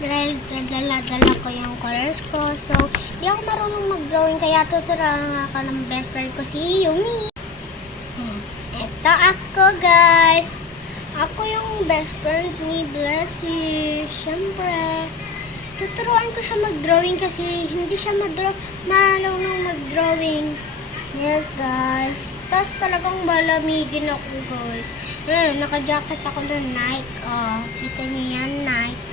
Dahil dala-dala ko yung colors ko. So, di ako marunong mag-drawing kaya tuturuan ako ng best friend ko si Yumi. Ito ako, guys. Ako yung best friend ni Blessy. Siyempre, tuturuan ko siya mag-drawing kasi hindi siya marunong mag-drawing. Yes, guys. Tapos talagang malamigin ako, guys. Naka-jacket ako ng Nike. Oh, kita niyo yan, Nike.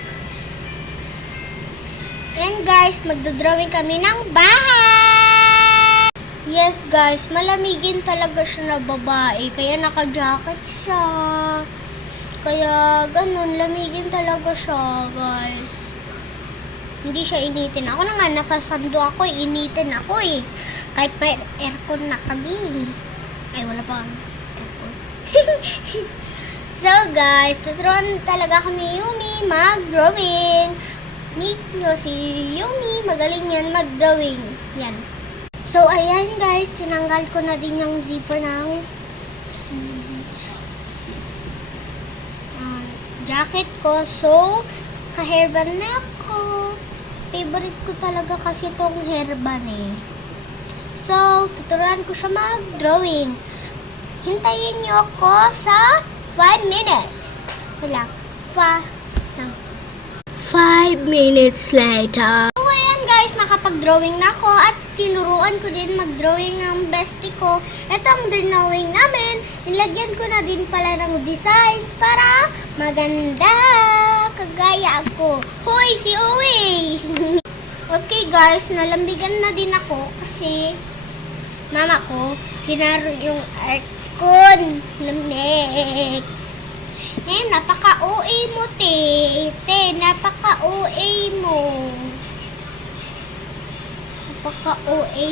And guys, magdodrawing kami ng bahay! Yes, guys, malamigin talaga siya na babae. Kaya naka-jacket siya. Kaya ganun, lamigin talaga siya, guys. Hindi siya initin. Ako na nga, nakasando ako, initin ako eh. Kahit may aircon na kami. Ay, wala pa aircon. So, guys, tuturuan talaga kami Yumi mag-drawing. Meet nyo si Yumi. Magaling yan mag-drawing. Yan. So, ayan guys. Tinanggal ko na din yung zipper ng jacket ko. So, ka-hairband na ako. Favorite ko talaga kasi itong hairband eh. So, tuturuan ko siya mag-drawing. Hintayin nyo ako sa 5 minutes. Wala. 5 minutes later. So, ayan guys, nakapag-drawing na ako at tinuruan ko din mag-drawing ng bestie ko. Ito ang drawing namin. Nilagyan ko na din pala ng designs para maganda. Kagaya ako. Hoy, si Uwe! Okay guys, nalambigan na din ako kasi mama ko, hinaro yung aircon. Lamig. Napaka-OA mo, te. Napaka-OA mo. Napaka-OA.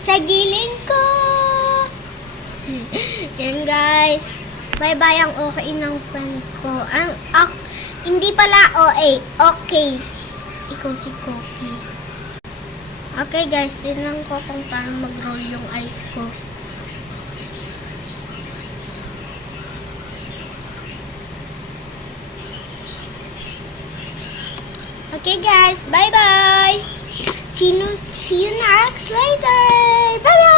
Sa giling ko. Yan, guys. Bye-bye ang okay ng friend ko. Hindi pala OA. Okay. Ikaw si Cookie. Okay guys, tinanong ko kung paano mag-roll yung eyes ko. Okay guys, bye-bye! See you next later! Bye-bye!